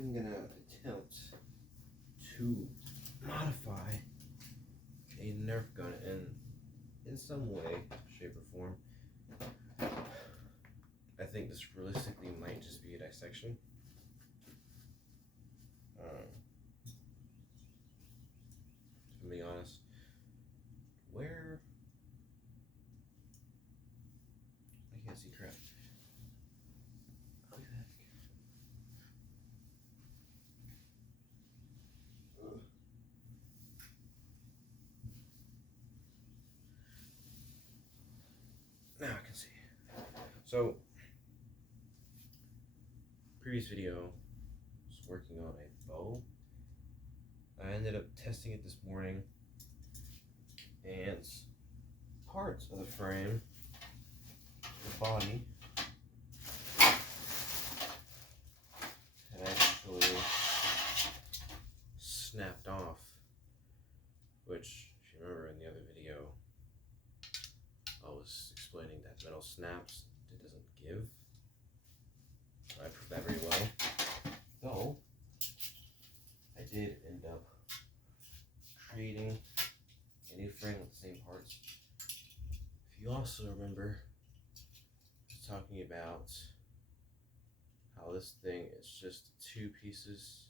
I'm gonna attempt to modify a Nerf gun in some way, shape, or form. I think this realistically might just be a dissection. To be honest, where I can't see crap. Look at that. Now I can see. So, previous video was working on a bow. I ended up testing it this morning, and parts of the frame, the body, had actually snapped off, which, if you remember in the other video, I was explaining that metal snaps, it doesn't give. I proved that very well. Though, I did end up creating a new frame with the same parts. If you also remember, I was talking about how this thing is just two pieces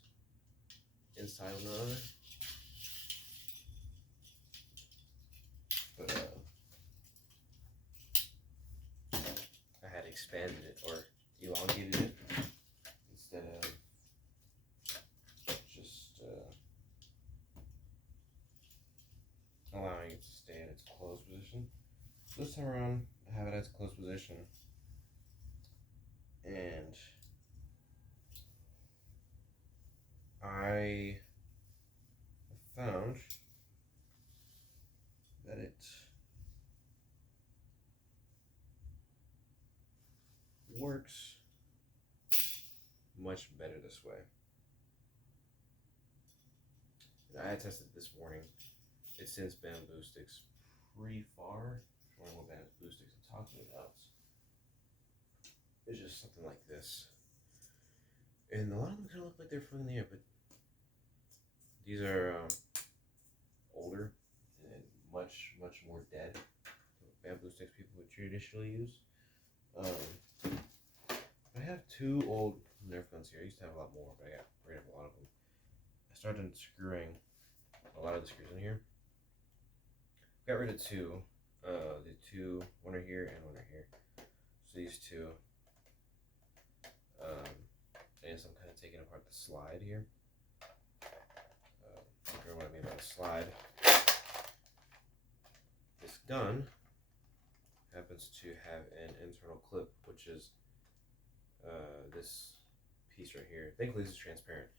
inside one another. But I had expanded it or elongated it instead of just allowing it to stay in its closed position. So this time around, I have it at its closed position, and I found that it works much better this way. And I had tested it this morning. It sends bamboo sticks pretty far. Showing what bamboo sticks I'm talking about. It's just something like this. And a lot of them kind of look like they're floating in the air, but these are older and much more dead bamboo sticks people would traditionally use. I have two old Nerf guns here. I used to have a lot more, but I got rid of a lot of them. I started unscrewing a lot of the screws in here. Got rid of two. One are here and one are here. So these two. And I'm kind of taking apart the slide here. Figure what I mean by the slide. This gun happens to have an internal clip, which is this piece right here. Thankfully this is transparent,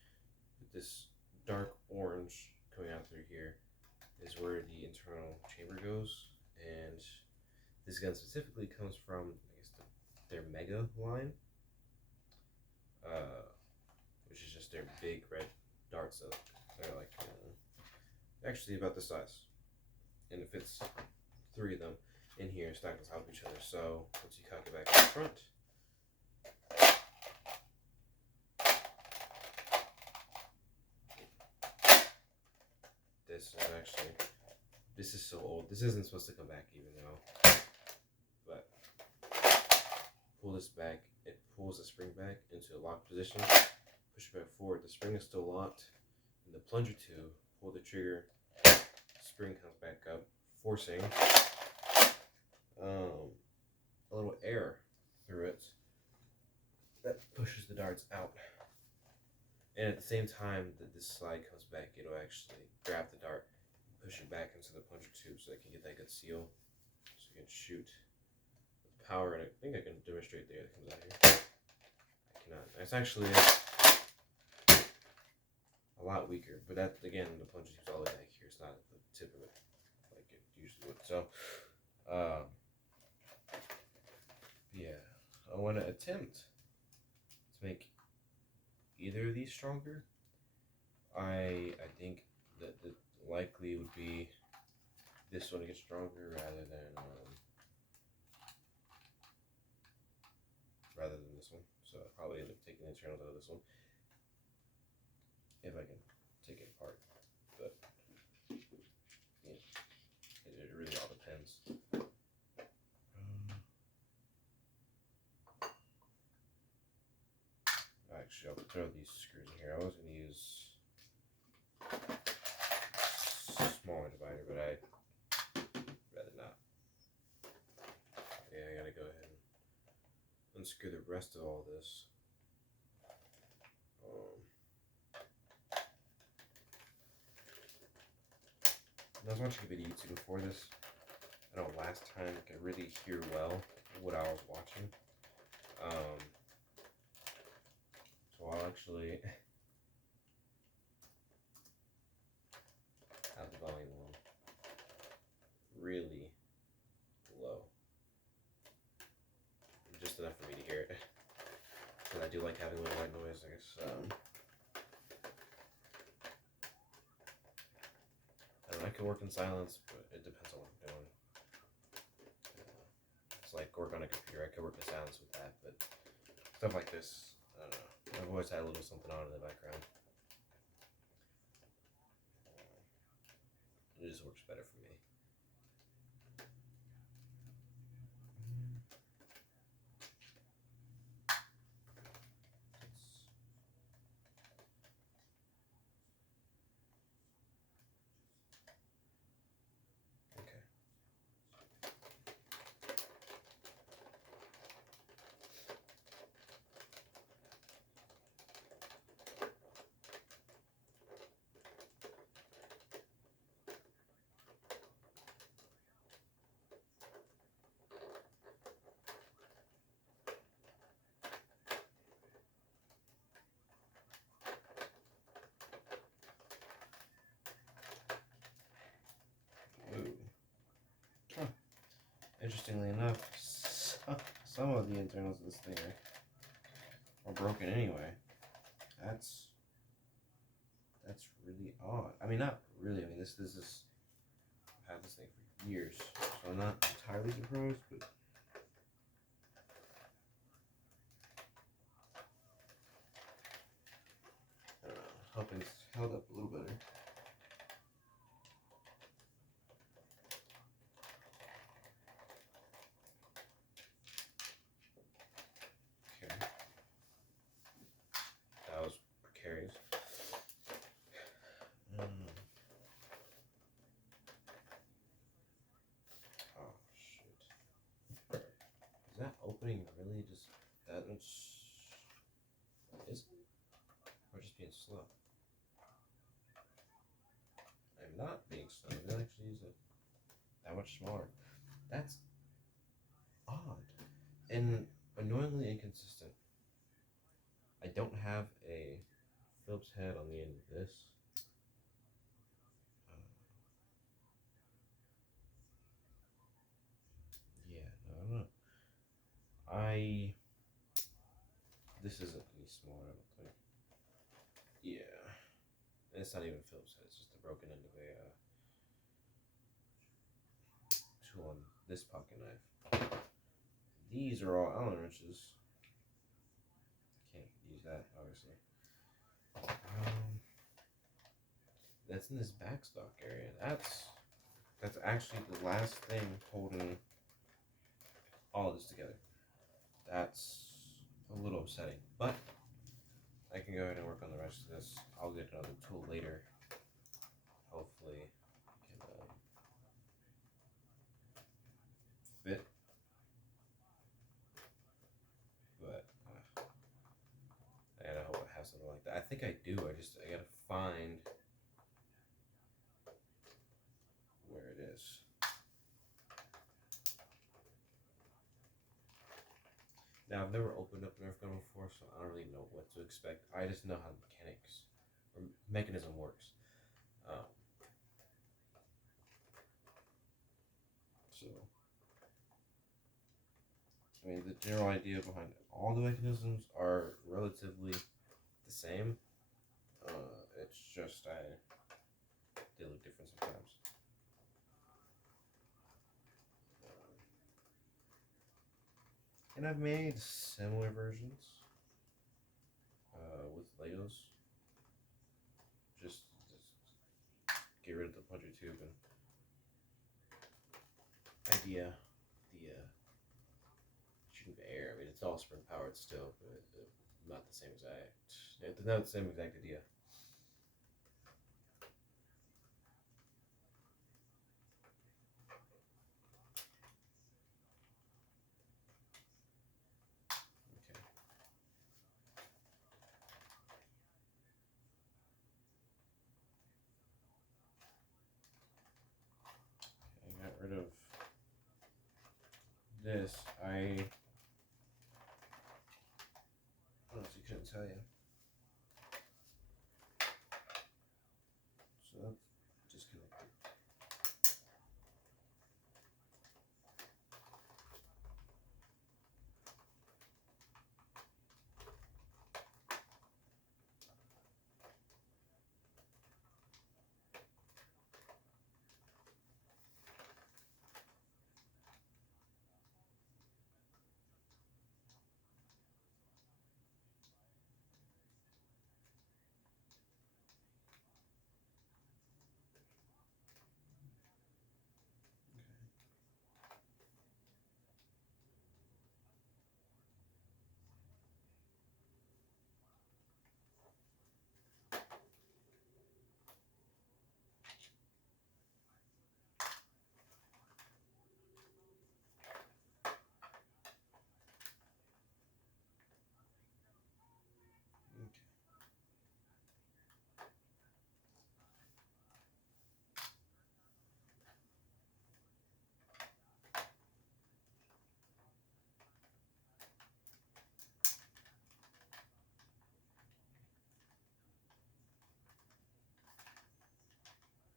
but this dark orange coming out through here is where the internal chamber goes, and this gun specifically comes from, I guess, their Mega line, which is just their big red darts that they're like actually about this size, and it fits 3 of them in here stacked on top of each other. So once you cock it back in front, this is so old. This isn't supposed to come back even though, but pull this back, it pulls the spring back into a locked position, push it back forward, the spring is still locked, and the plunger tube, pull the trigger, spring comes back up, forcing a little air through it that pushes the darts out. And at the same time that this slide comes back, it'll actually grab the dart and push it back into the plunger tube so it can get that good seal, so you can shoot with power. And I think I can demonstrate the air that comes out here. I cannot. It's actually a lot weaker, but that, again, the plunger tube's all the way back here. It's not at the tip of it like it usually would. So, yeah, I want to attempt to make either of these stronger. I think that the likely would be this one to get stronger rather than this one. So I'll probably end up taking the internals out of this one. if I can take it apart. But yeah, it really all depends. Actually, I'll throw these screws in here. I was going to use smaller divider, but I'd rather not. Yeah, I gotta go ahead and unscrew the rest of all this. I was watching a video YouTube before this. I know last time I could really hear well what I was watching. So I'll actually have the volume on really low. Just enough for me to hear it. Because I do like having a little white noise, I guess. I could work in silence, but it depends on what I'm doing. It's like work on a computer. I could work in silence with that, but stuff like this, I don't know. I've always had a little something on in the background. It just works better for me. Interestingly enough, some of the internals of this thing are broken anyway. That's really odd. I mean, not really. I mean, this is I've had this thing for years, so I'm not entirely surprised, but. Hoping it's held up a little better. Okay. That was precarious. Oh, shit. Is that opening really just that much? Is it? Or just being slow? I'm not being slow. I actually use it that much smaller. That's odd and annoyingly inconsistent. I don't have a Phillips head on the end of this. Yeah, no, I don't know. This isn't any smaller, I don't think. Yeah. And it's not even Phillips head, it's just the broken end of a tool on this pocket knife. These are all Allen wrenches. Can't use that, obviously. That's in this backstock area. That's actually the last thing holding all of this together. That's a little upsetting, but I can go ahead and work on the rest of this. I'll get another tool later. Hopefully, can fit. But I gotta hope I have something like that. I think I do. I gotta find where it is. Now, I've never opened up a Nerf gun before, so I don't really know what to expect. I just know how the mechanics or mechanism works. So, I mean, the general idea behind all the mechanisms are relatively the same. It's just they look different sometimes. And I've made similar versions with Legos. YouTube and idea, the shooting the air. I mean, it's all spring powered still, but not the same exact. Not the same exact idea. Okay. I got rid of this. I honestly couldn't tell you. So that's disconnected.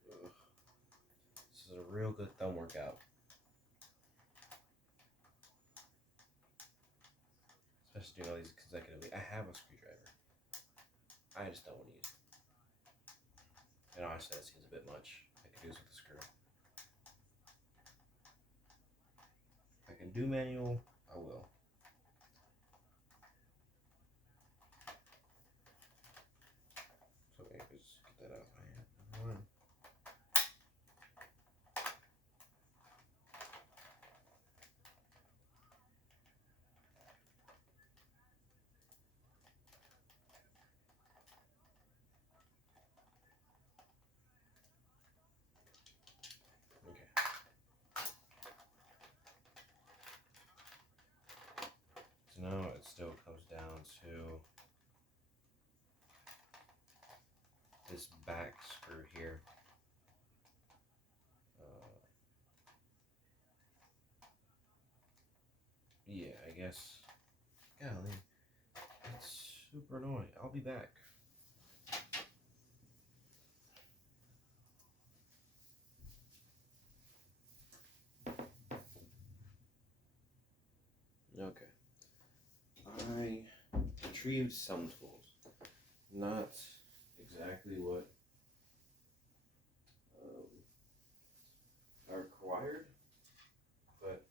Ugh. This is a real good thumb workout. Especially doing all these consecutively. I have a screwdriver. I just don't want to use it. And honestly, that seems a bit much. I could do this with a screw. If I can do manual, I will. So maybe just get that out of my hand. Number one. Okay. So now it still comes down to this back screw here. Yeah, I guess. Golly, that's super annoying. I'll be back. Okay. I retrieved some tools. Not exactly what are required, but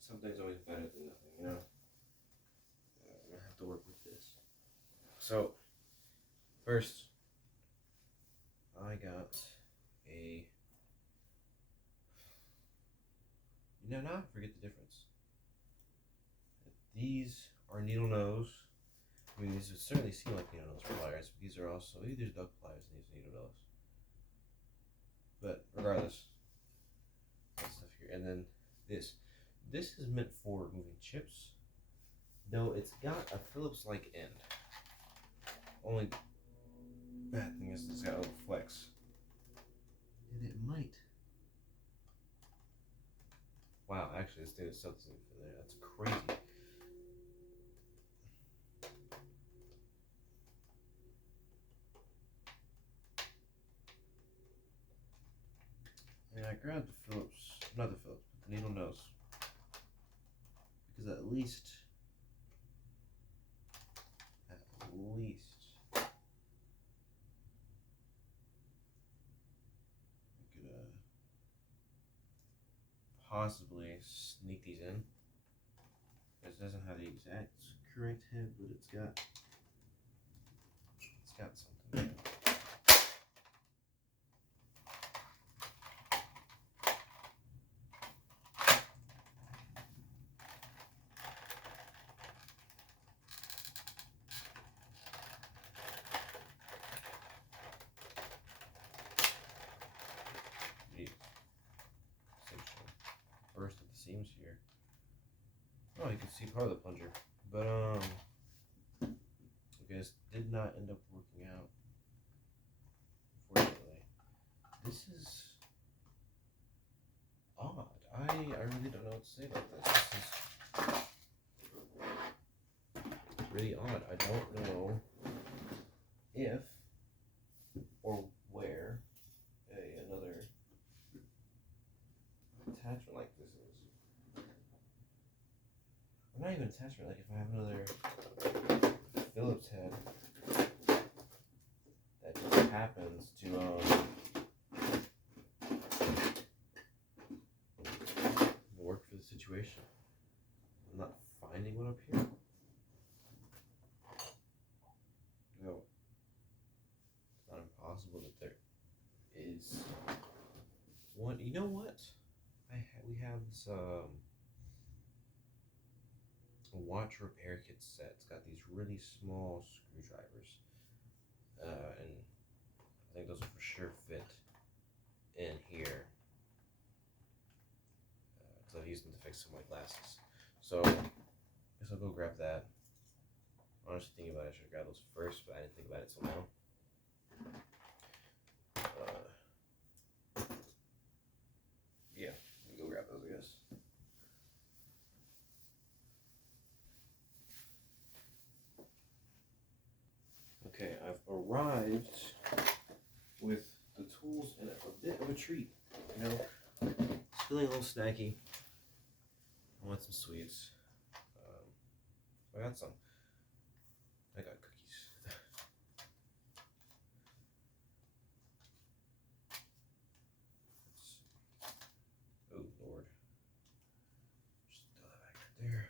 something's always better than nothing, you know? I'm gonna have to work with this. So, first, I got a. Now I forget the difference. These are needle nose. I mean, these would certainly seem like needle nose pliers, but these are also, these are duck pliers and these are needle nose. But regardless, that stuff here. And then this. This is meant for removing chips, though it's got a Phillips-like end. Only bad thing is it's got a little flex. And it might. Wow, actually this thing is something for there. That's crazy. And I grabbed the Phillips, not the Phillips, but the needle nose. Because at least I could possibly sneak these in. This doesn't have the exact correct head, but it's got something there. could see part of the plunger, but I guess did not end up working out. Unfortunately, this is odd. I really don't know what to say about this. This is really odd. I don't know if or where another attachment like this is. Or not even attachment, like if I have another Phillips head that just happens to work for the situation. I'm not finding one up here. No. It's not impossible that there is one. You know what? We have this a watch repair kit set. It's got these really small screwdrivers, and I think those will for sure fit in here. Because I've used them to fix some of my glasses. So I guess I'll go grab that. Honestly, thinking about it, I should have grabbed those first, but I didn't think about it till now. Yeah, let me go grab those, I guess. Okay, I've arrived with the tools and a bit of a treat. You know, it's feeling a little snacky. I want some sweets. I got some. I got cookies. Oh Lord! Just throw that back right there.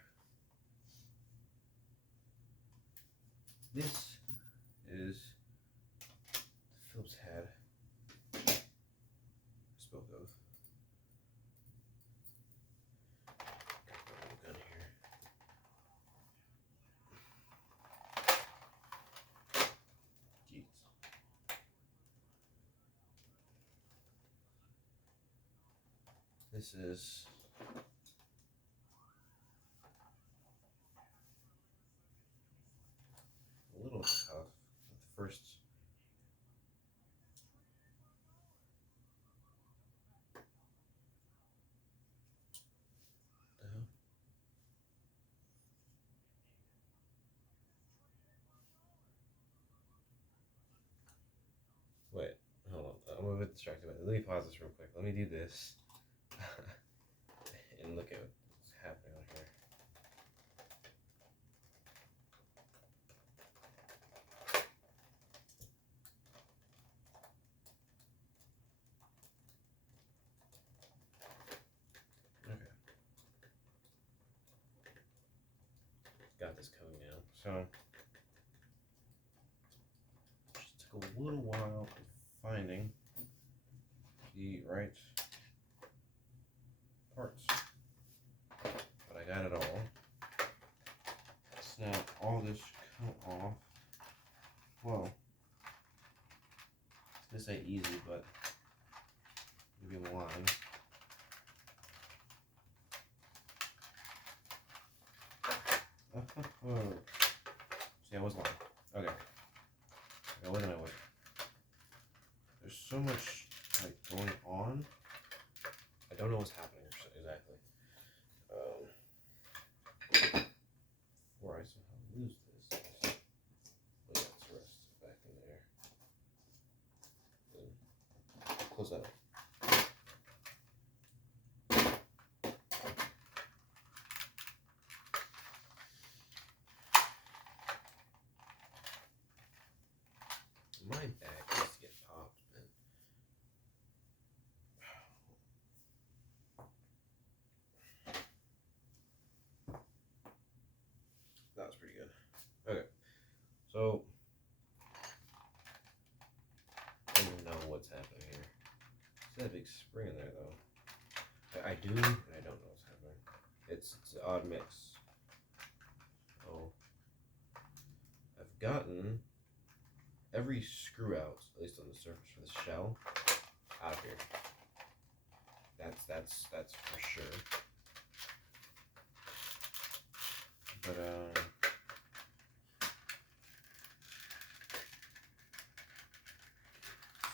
This is the Phillips head I spoke of. Got my gun here. Jeez. This is a little tough at the first. The hell? Wait, hold on. I'm a bit distracted by it. Let me pause this real quick. Let me do this and look at what's happening on here. Okay. Got this coming now. So, just took a little while finding the right parts, but I got it all. Snap all this come off. Well, this ain't easy, but maybe I'm lying. See, I was lying. Okay. I wasn't. There's so much like going on. I don't know what's happening exactly. Before I somehow lose this, let that rest back in there. Then close that up. My bag needs to get popped, man. That was pretty good. Okay, so I don't even know what's happening here. There's that big spring in there, though. I do, and I don't know what's happening. It's an odd mix. So I've gotten every screw out, at least on the surface for the shell, out of here. That's for sure. But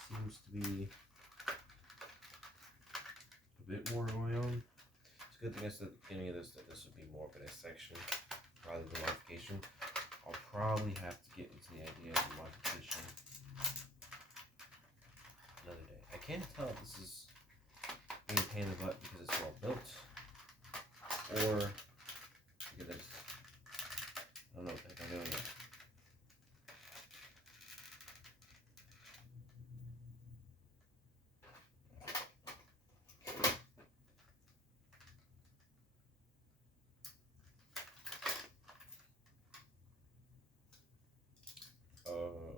seems to be a bit more going on. It's a good thing I said at the beginning of this that this would be more of a dissection rather than modification. I'll probably have to get into the idea of the modification another day. I can't tell if this is being a pain in the butt because it's well built or because it's, I don't know what the heck I'm doing yet.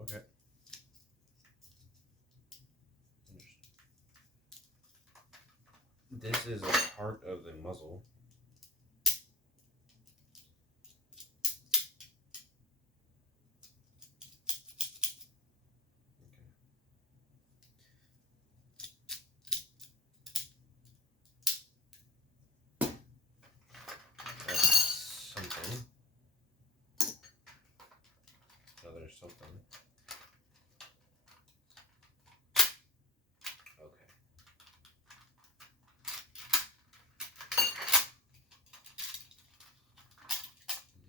Okay. Interesting. This is a part of the muzzle. Okay. That's something. Another something. Okay.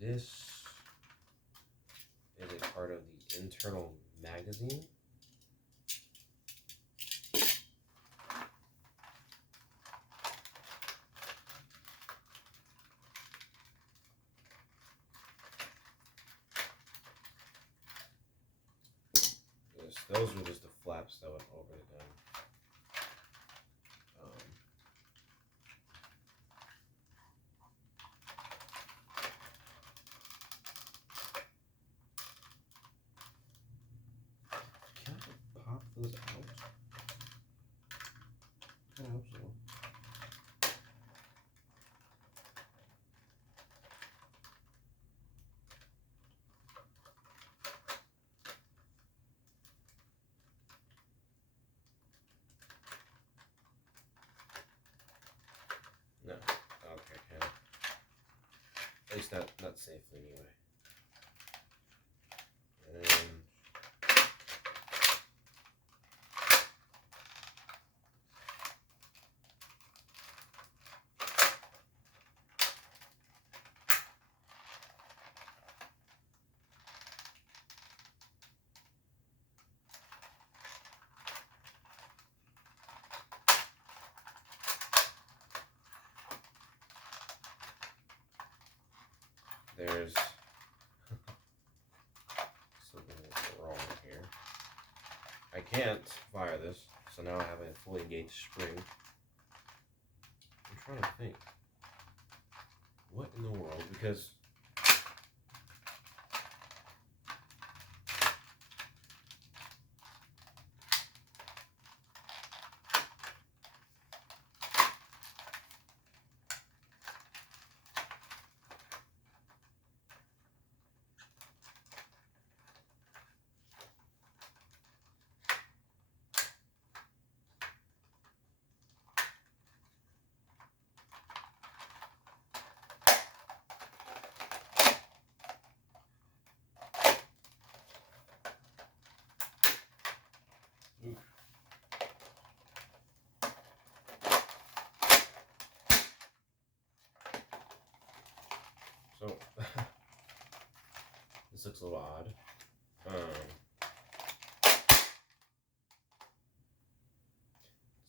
This is a part of the internal magazine. Those were just the flaps that went over the gun. Can I pop those out? I hope so. No. Okay, can. At least not safely anyway. And there's something wrong here. I can't fire this, so now I have a fully engaged spring. I'm trying to think. What in the world? Because so this looks a little odd. It's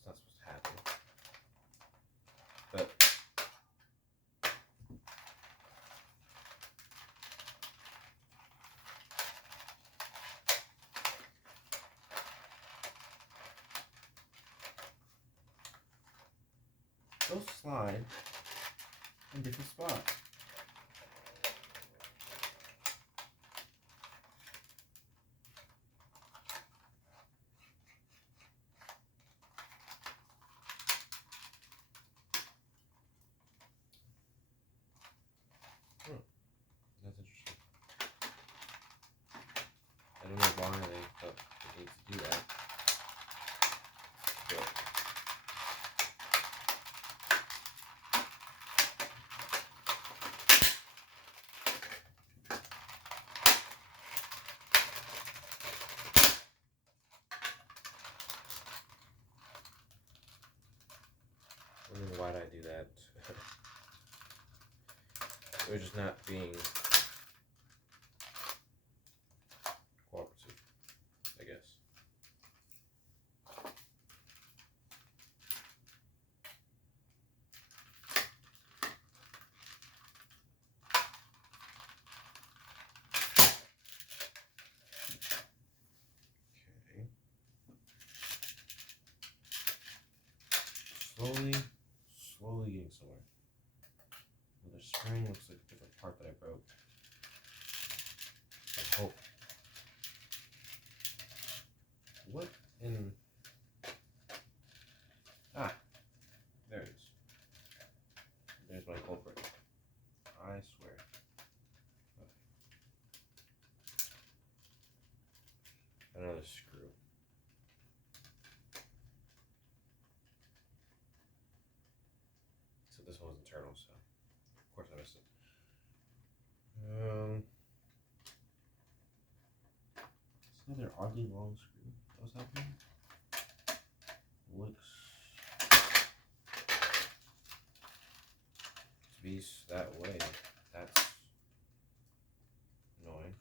not supposed to happen. But those slide in different spots. That's interesting. I don't know why they thought they need to do that. But why did I do that? We're just not being cooperative, I guess. Okay. Slowly getting somewhere. Well, the spring looks like a different part that I broke. I hope. What in... Ah, there it is. There's my culprit. I swear. Okay. Another screw. So this one's internal, so of course I missed it. It's another oddly long screw. What's happening? Looks to be that way. That's annoying.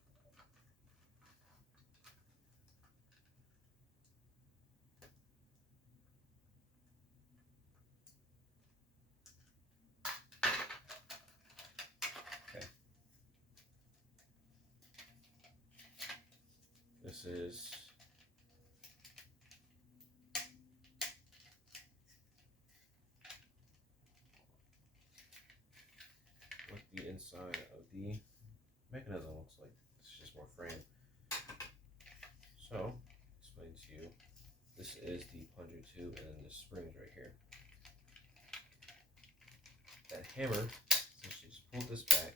Okay. This is what the inside of the mechanism looks like. This is just more frame. So, explain to you, this is the plunger tube and then the springs right here. That hammer, let's just pull this back.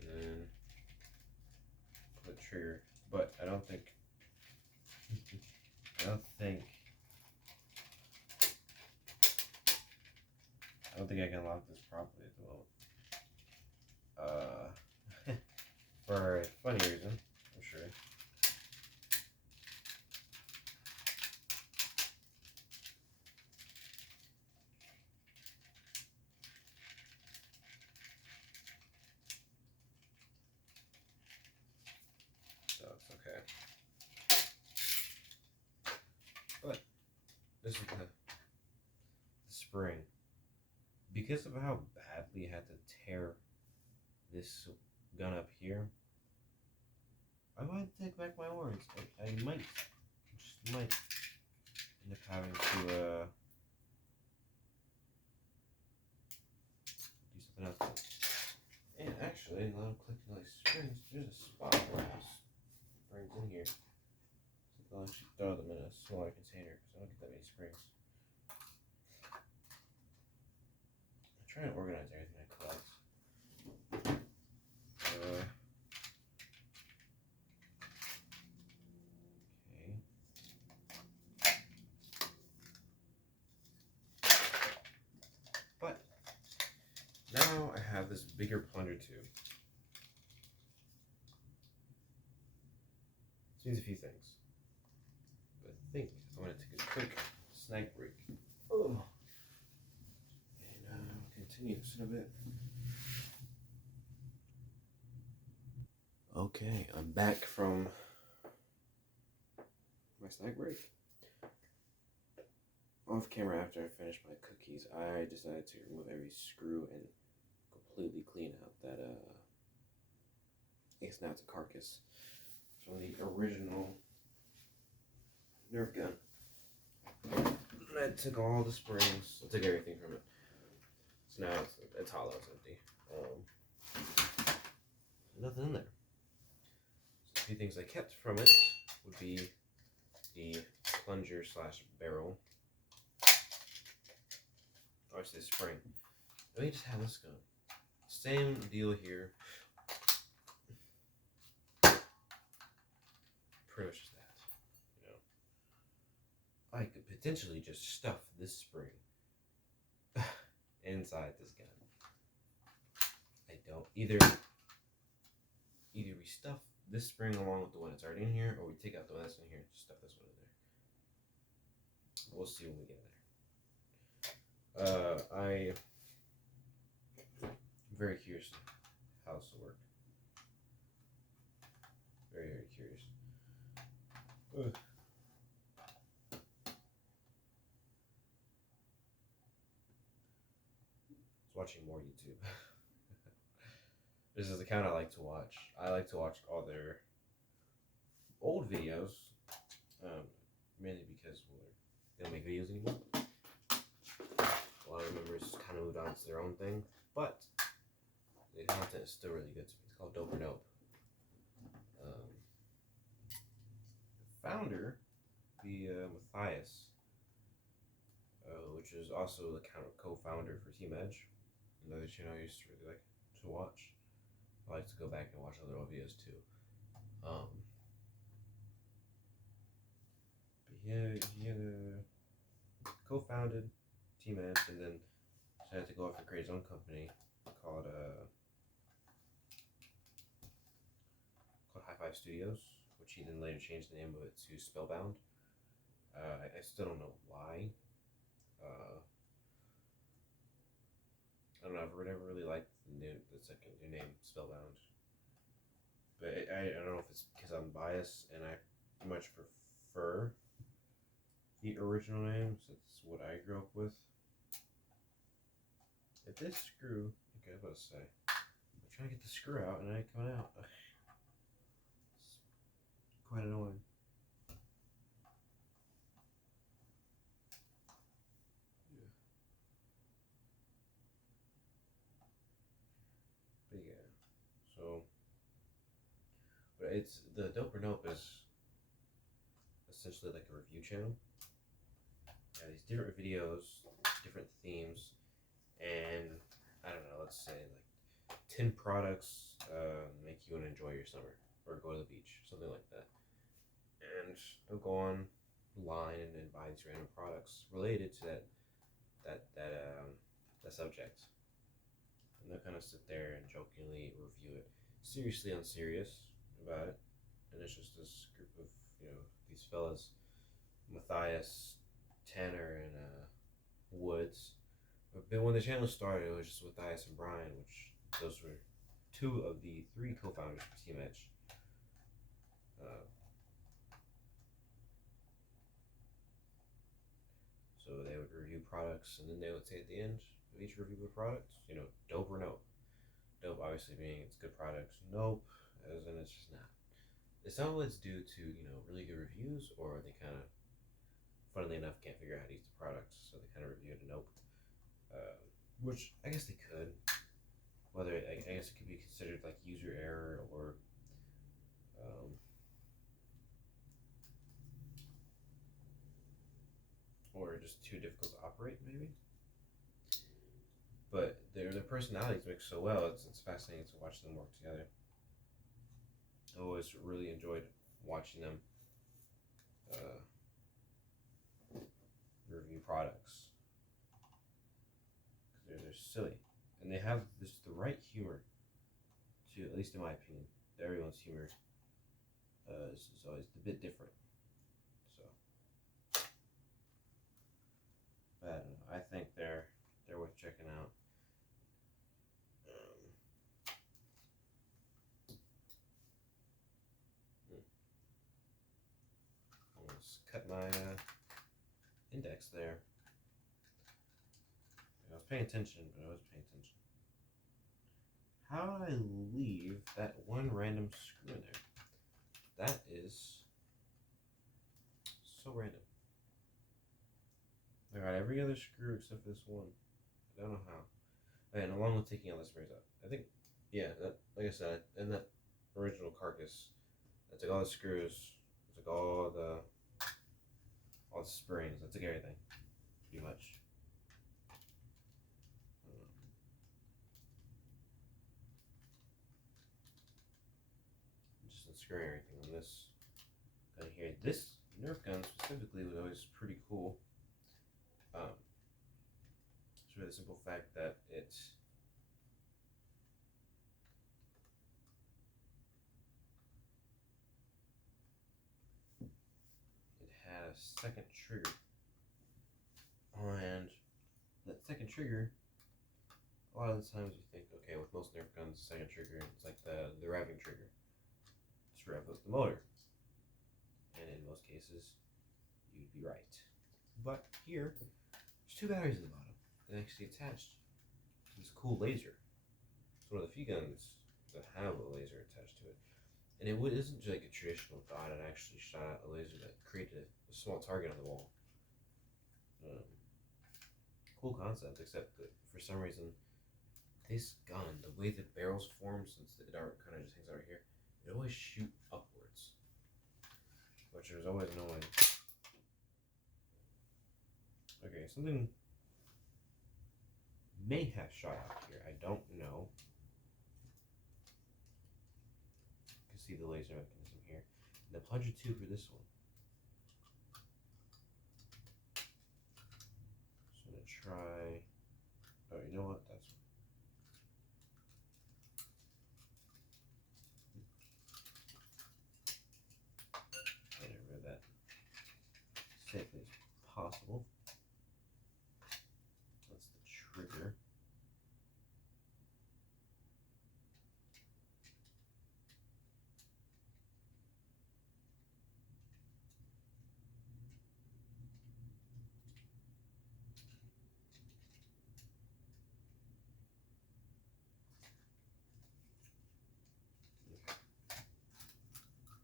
And then put the trigger. But I don't think I can lock this properly at the moment. For a funny reason, I'm sure. So it's okay. But this is the spring. Because of how badly I had to tear this gun up here, I might take back my words. I might, just might end up having to do something else. And actually, now I'm clicking like springs, there's a spot where I have springs in here. So I'll actually throw them in a smaller container because I don't get that many springs. I'm trying to organize everything I collect. But now I have this bigger plunger tube. This means a few things. But I think I'm going to take a quick snack break. Oh. And continue this in a bit. Okay, I'm back from my snack break. Off camera, after I finished my cookies, I decided to remove every screw and completely clean out that, I guess now it's a carcass from the original Nerf gun. And I took all the springs, I took everything from it. So now it's hollow, it's empty. Nothing in there. So a few things I kept from it would be the plunger / barrel. Obviously the spring. Let me just have this go. Same deal here. Pretty much just that. You know, I could potentially just stuff this spring inside this gun. I don't. Either we stuff this spring along with the one that's already in here, or we take out the one that's in here and just stuff this one in we'll see when we get there. I'm very curious how this will work. Very, very curious. Ugh. Watching more YouTube. This is the kind I like to watch. I like to watch all their old videos, mainly because they don't make videos anymore. A lot of members kind of moved on to their own thing, but the content is still really good to me. It's called Dope or Nope. The founder, Matthias, which is also the co-founder for Team Edge, another channel I used to really like to watch. I like to go back and watch other old videos too. But he co-founded Team Edge and then decided to go off and create his own company called High Five Studios, which he then later changed the name of it to Spellbound. I still don't know why. I don't know. I've never really liked the second new name, Spellbound. But I don't know if it's because I'm biased and I much prefer the original name, since it's what I grew up with. If this screw, okay, I was about to say, I'm trying to get the screw out and it ain't coming out. It's quite annoying. But yeah, so, but it's, the Dope or Nope is essentially like a review channel. These different videos, different themes, and I don't know, let's say like 10 products make you want to enjoy your summer or go to the beach, something like that. And they'll go online and buy these random products related to that subject. And they'll kind of sit there and jokingly review it, seriously unserious about it. And it's just this group of, these fellas, Matthias, Tanner, and Woods. But when the channel started, it was just Matthias and Brian, which those were two of the three co-founders of Team Edge. So they would review products, and then they would say at the end of each review of product, dope or nope. Dope obviously being it's good products. Nope, as in it's just not. It's not what it's due to, really good reviews, or they kind of, funnily enough, can't figure out how to use the products, so they kind of review it a nope. Which I guess they could. Whether I guess it could be considered like user error or just too difficult to operate, maybe. But their personalities mix so well. It's fascinating to watch them work together. I always really enjoyed watching them review products, because they're silly and they have the right humor to, at least in my opinion. Everyone's humor is always a bit different. So, but I don't know. I think they're worth checking out. Let's cut my index there. I was paying attention, but I wasn't paying attention. How did I leave that one random screw in there? That is so random. I got every other screw except for this one. I don't know how. And along with taking all the springs out, I think, yeah, that, like I said, in that original carcass, I took all the screws, I took all the springs, I took everything, pretty much. Just unscrewing everything on this gun here. This Nerf gun specifically was always pretty cool. It's for the simple fact that it had a second trigger second trigger, a lot of the times you think, okay, with most Nerf guns, second trigger, it's like the revving trigger. Just rev up the motor. And in most cases, you'd be right. But here, there's 2 batteries in the bottom that actually attached to this cool laser. It's one of the few guns that have a laser attached to it. And it isn't just like a traditional dot, it actually shot out a laser that created a small target on the wall. Cool concept, except that for some reason, this gun, the way the barrels form, since the dart kind of just hangs out here, it always shoot upwards, which was always annoying. Okay, something may have shot out here. I don't know. You can see the laser mechanism here. And the plunger tube for this one. Just gonna try. Oh, you know what? That's one. Get rid of that safely as possible. That's the trigger.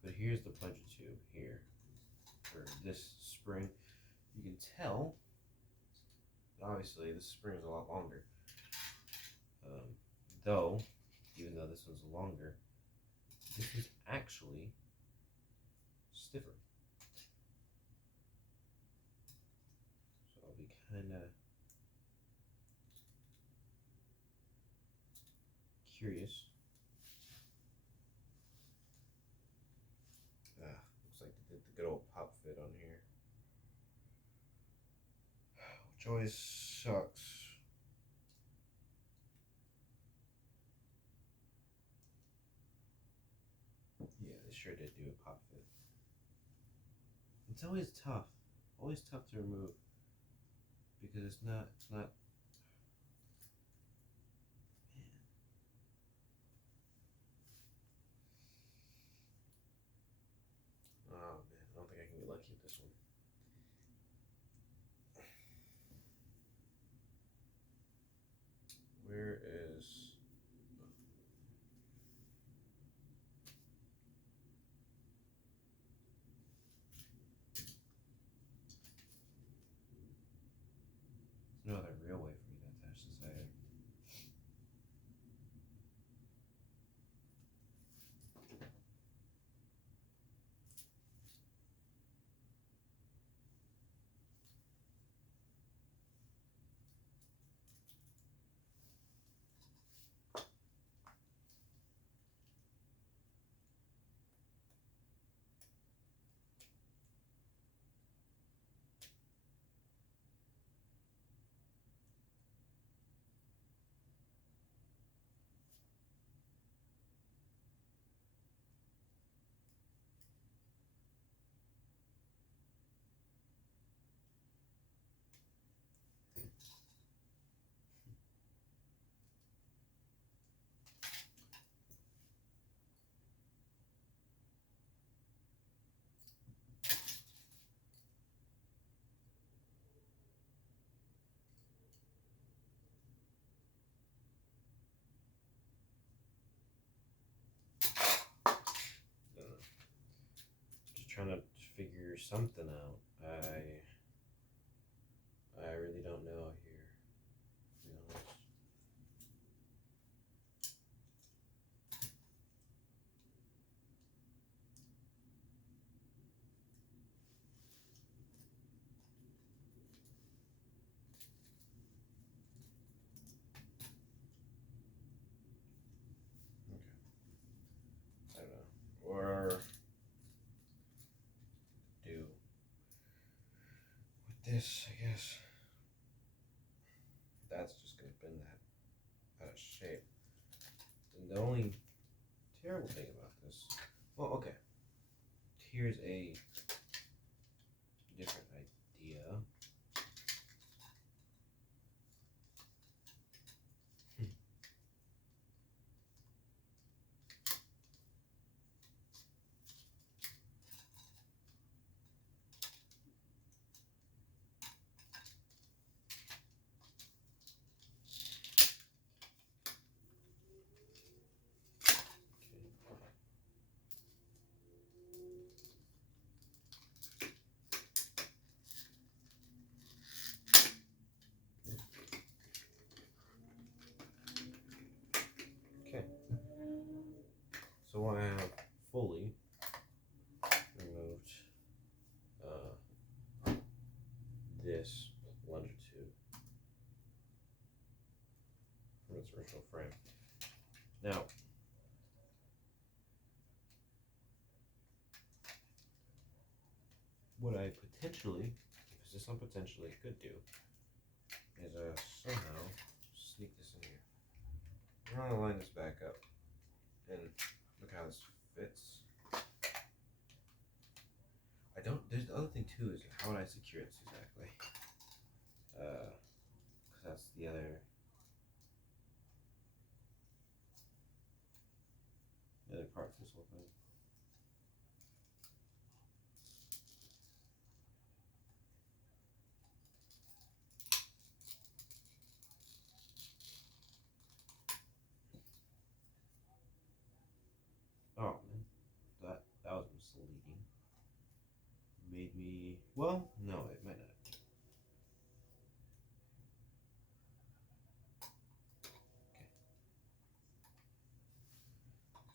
But here's the plunger tube here for this spring. You can tell, obviously, this spring is a lot longer. Though, even though this one's longer, this is actually stiffer. So I'll be kind of curious. Looks like they did the good old pop fit on here, which always sucks. Yeah, they sure did do a pop fit. It's always tough to remove, because it's not. Man. Oh man, I don't think I can be lucky with this one. Where is... There's no other real way for me to attach this either. Trying to figure something out. I really don't know here, to be honest. Okay. I don't know. Or this, I guess. That's just gonna bend that out of shape. And the only terrible thing about this, well, okay, here's a different idea. fully removed this plunger tube from its original frame. Now, what I potentially, emphasis on potentially, could do is somehow sneak this in here. I'm gonna line this back up and look how this fits. There's the other thing too, is how would I secure this exactly? Because that's the other part of this whole thing. Oh man, that was misleading. Made me, well, no, it might not.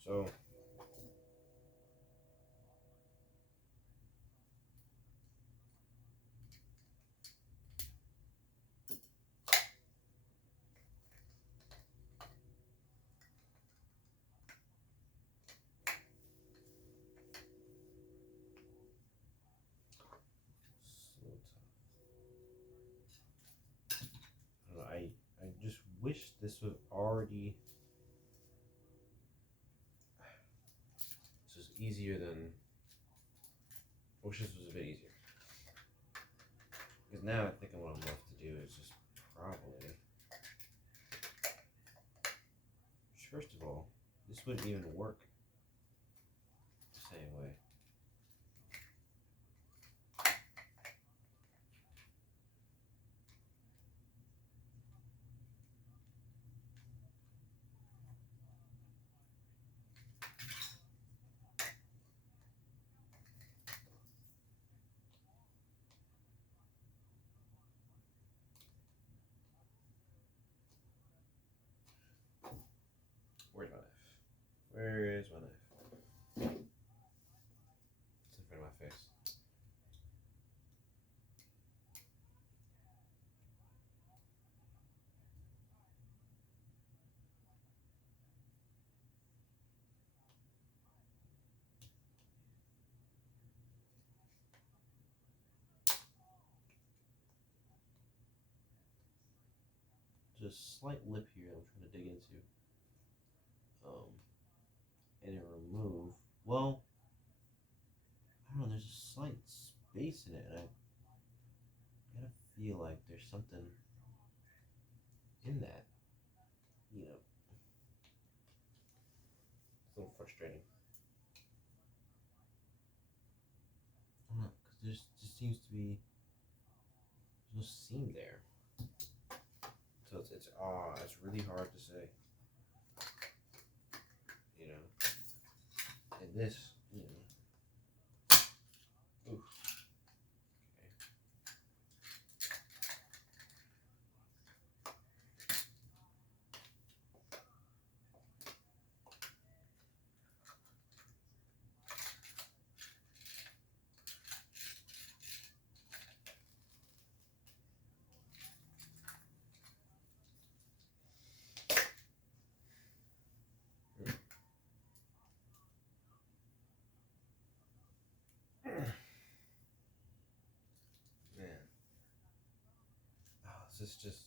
Okay. So I just wish this was already. This was easier than. I wish this was a bit easier. Because now I'm thinking what I'm left to do is just probably. First of all, this wouldn't even work the same way. Where's my knife? Where is my knife? It's in front of my face. Just slight lip here I'm trying to dig into. And it remove. Well, I don't know, there's a slight space in it, and I gotta feel like there's something in that. You know, it's a little frustrating. I don't know, because there just seems to be no seam there. So it's really hard to say. You know, and this, you know, oof. Man, this is just.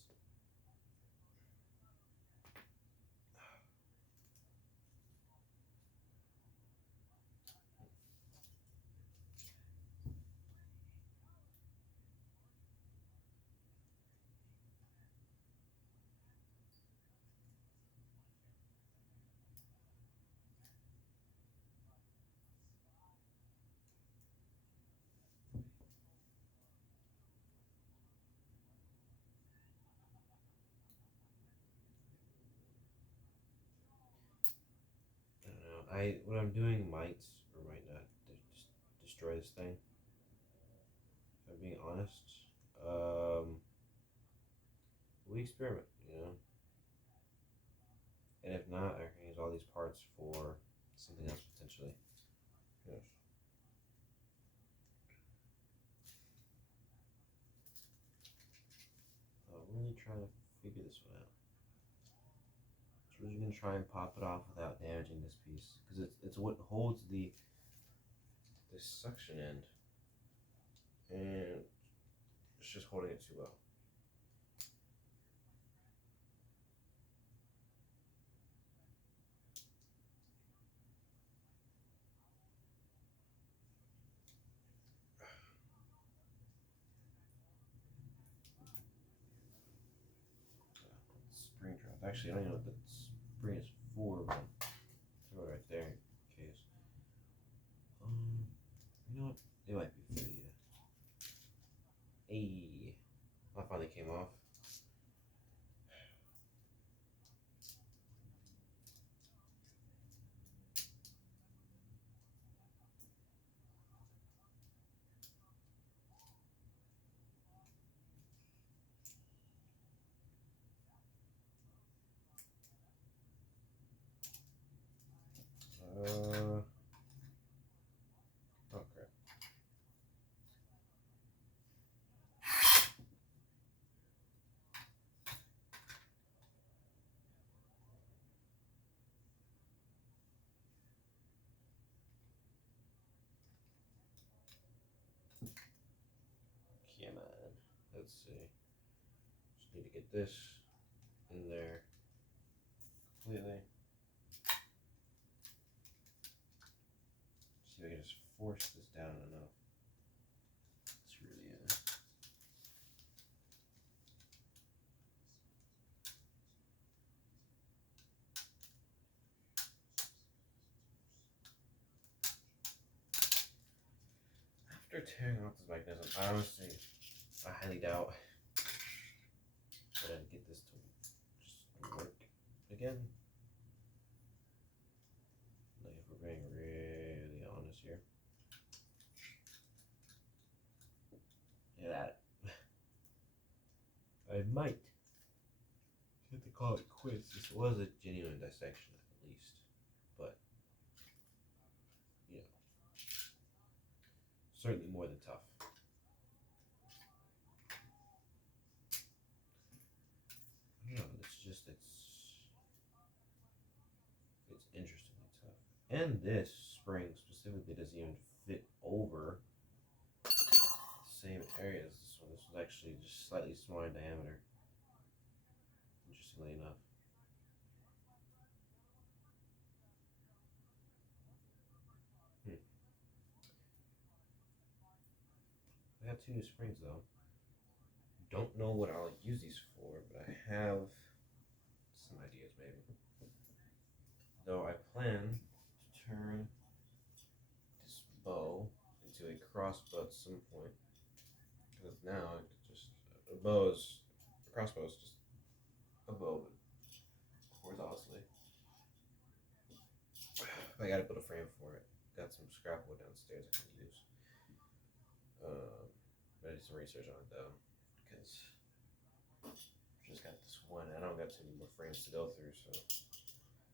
What I'm doing might or might not just destroy this thing. If I'm being honest, we experiment, you know. And if not, I can use all these parts for something else potentially. trying to figure this one out. So we're just gonna try and pop it off without damaging this piece, because it's what holds this suction end, and it's just holding it too well. Spring drop. Actually, I don't even know what the spring is for, but throw it right there in case. You know what? It might be for you. Hey, that finally came off. Oh crap. Come on. Let's see. Just need to get this in there completely. See if I can just force this down enough. It's really After tearing off this mechanism, I highly doubt that I'd get this to just work again. Like, if we're being really honest here. Look at that. I might have to call it quits. This was a genuine dissection, at least. But, you know, certainly more than tough. I don't know, it's interestingly tough. And this spring specifically doesn't even fit over the same area as this one. This was actually just slightly smaller in diameter, interestingly enough. I got 2 new springs though. Don't know what I'll use these for, but I have some ideas maybe. Though I plan to turn this bow into a crossbow at some point. Because now it's just a crossbow is just a bow, but horizontally. I gotta put a frame for it. Got some scrap wood downstairs I can use. I did some research on it though, because I just got this one. I don't got too many more frames to go through, so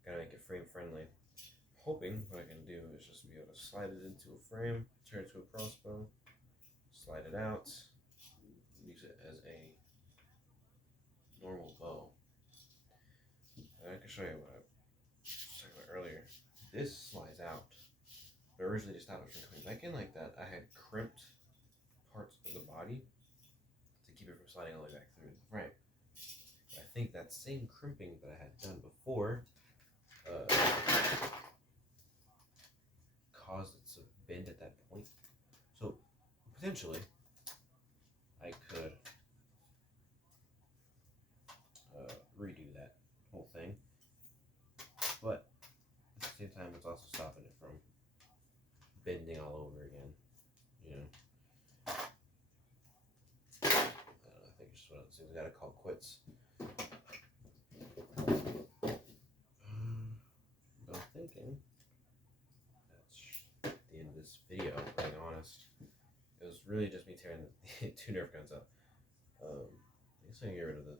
gotta make it frame friendly. I'm hoping what I can do is just be able to slide it into a frame, turn it to a crossbow, slide it out, use it as a normal bow. And I can show you what I was talking about earlier. This slides out, but originally to stop it from coming back in like that, I had crimped parts of the body to keep it from sliding all the way back through the frame. But I think that same crimping that I had done before caused it to bend at that point. So potentially I could redo that whole thing, but at the same time it's also stopping it from bending all over again, you know. I think it's just one of those things I gotta call quits. I'm thinking that's the end of this video, being honest. It was really just me tearing the 2 Nerf guns up. I guess I can get rid of the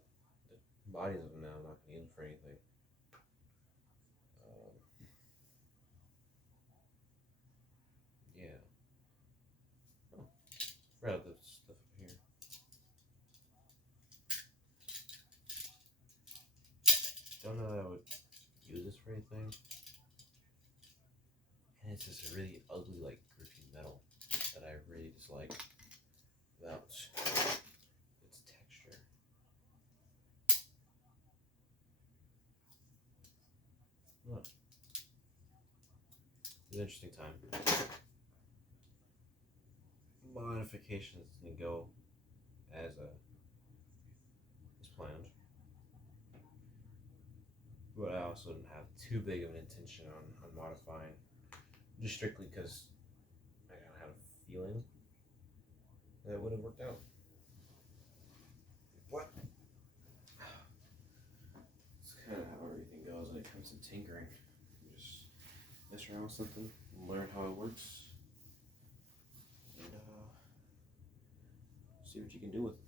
bodies of them now. I'm not going to use them for anything. Yeah. Oh, forgot this stuff up here. or anything. And it's just a really ugly, like, grippy metal that I really dislike about its texture. Look. It's an interesting time. Modifications didn't go as planned. But I also didn't have too big of an intention on modifying. Just strictly because I kind of had a feeling that it would have worked out. What? It's kind of how everything goes when it comes to tinkering. You just mess around with something and learn how it works. And see what you can do with it.